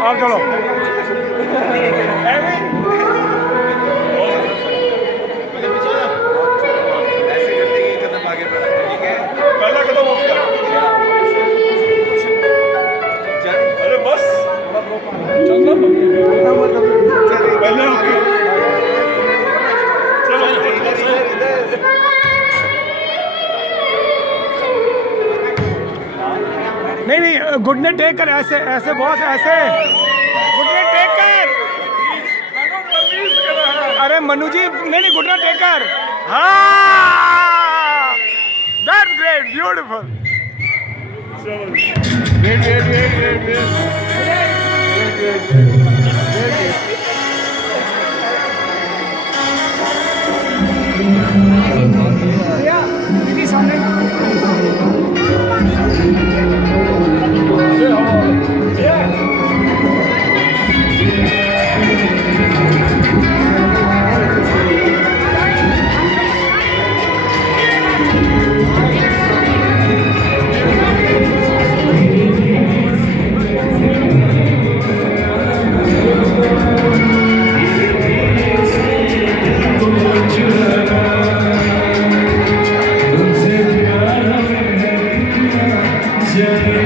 आप चलो। ऐसे करते कि कदम आगे बढ़ा, ठीक है? पहला कदम हो गया। अरे बस चंदन पहले आगे। चलो इधर नहीं नहीं, घुटने टेक कर, ऐसे ऐसे बॉस, ऐसे घुटने टेक कर। अरे मनु जी, नहीं नहीं, घुटना टेक कर। हाँ, that's great, beautiful. Wait wait wait wait दीदी सामने। Yeah.